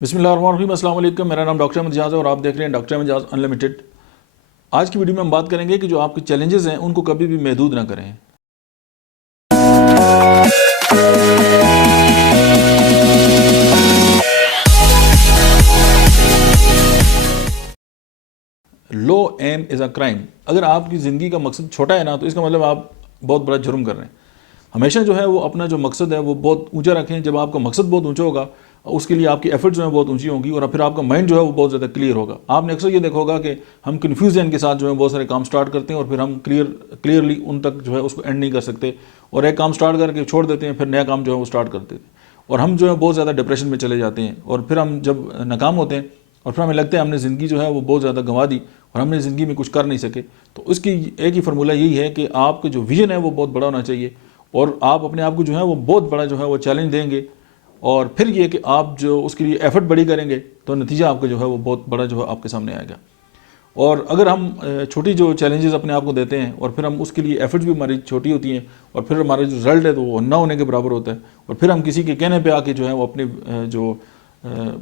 بسم اللہ الرحمن الرحیم، السلام علیکم۔ میرا نام ڈاکٹر احمد اجاز ہے اور آپ دیکھ رہے ہیں ڈاکٹر احمد اجاز انلمیٹڈ۔ آج کی ویڈیو میں ہم بات کریں گے کہ جو آپ کے چیلنجز ہیں ان کو کبھی بھی محدود نہ کریں۔ لو ایم از اے کرائم۔ اگر آپ کی زندگی کا مقصد چھوٹا ہے نا تو اس کا مطلب آپ بہت بڑا جرم کر رہے ہیں۔ ہمیشہ جو ہے وہ اپنا جو مقصد ہے وہ بہت اونچا رکھیں۔ جب آپ کا مقصد بہت اونچا ہوگا اس کے لیے آپ کی ایفرٹ جو ہیں بہت اونچی ہوں گی اور پھر آپ کا مائنڈ جو ہے وہ بہت زیادہ کلیئر ہوگا۔ آپ نے اکثر یہ دیکھا ہوگا کہ ہم کنفیوژن کے ساتھ جو ہے بہت سارے کام سٹارٹ کرتے ہیں اور پھر ہم کلیئرلی ان تک جو ہے اس کو اینڈ نہیں کر سکتے اور ایک کام سٹارٹ کر کے چھوڑ دیتے ہیں، پھر نیا کام جو ہے وہ سٹارٹ کرتے ہیں اور ہم جو ہے بہت زیادہ ڈپریشن میں چلے جاتے ہیں اور پھر ہم جب ناکام ہوتے ہیں اور پھر ہمیں لگتا ہے ہم نے زندگی جو ہے وہ بہت زیادہ گنوا دی اور ہم نے زندگی میں کچھ کر نہیں سکے۔ تو اس کی ایک ہی فارمولہ یہی ہے کہ آپ کا جو ویژن ہے وہ بہت بڑا ہونا چاہیے اور آپ اپنے آپ کو جو ہے وہ بہت بڑا جو ہے وہ چیلنج دیں گے اور پھر یہ کہ آپ جو اس کے لیے ایفرٹ بڑی کریں گے تو نتیجہ آپ کا جو ہے وہ بہت بڑا جو ہے آپ کے سامنے آئے گا۔ اور اگر ہم چھوٹی جو چیلنجز اپنے آپ کو دیتے ہیں اور پھر ہم اس کے لیے ایفرٹس بھی ہماری چھوٹی ہوتی ہیں اور پھر ہمارا جو رزلٹ ہے تو وہ نہ ہونے کے برابر ہوتا ہے اور پھر ہم کسی کے کہنے پہ آ کے جو ہے وہ اپنے جو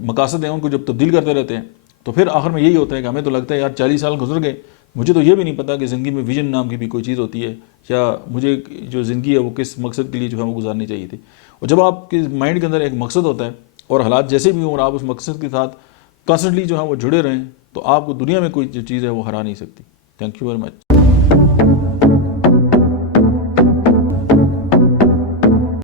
مقاصد ہیں ان کو جب تبدیل کرتے رہتے ہیں تو پھر آخر میں یہی ہوتا ہے کہ ہمیں تو لگتا ہے یار 40 سال گزر گئے، مجھے تو یہ بھی نہیں پتا کہ زندگی میں ویژن نام کی بھی کوئی چیز ہوتی ہے یا مجھے جو زندگی ہے وہ کس مقصد کے لیے جو ہے وہ گزارنی چاہیے تھی۔ اور جب آپ کے مائنڈ کے اندر ایک مقصد ہوتا ہے اور حالات جیسے بھی ہوں اور آپ اس مقصد کے ساتھ کانسٹنٹلی جو ہے وہ جڑے رہیں تو آپ کو دنیا میں کوئی جو چیز ہے وہ ہرا نہیں سکتی۔ Thank you very much.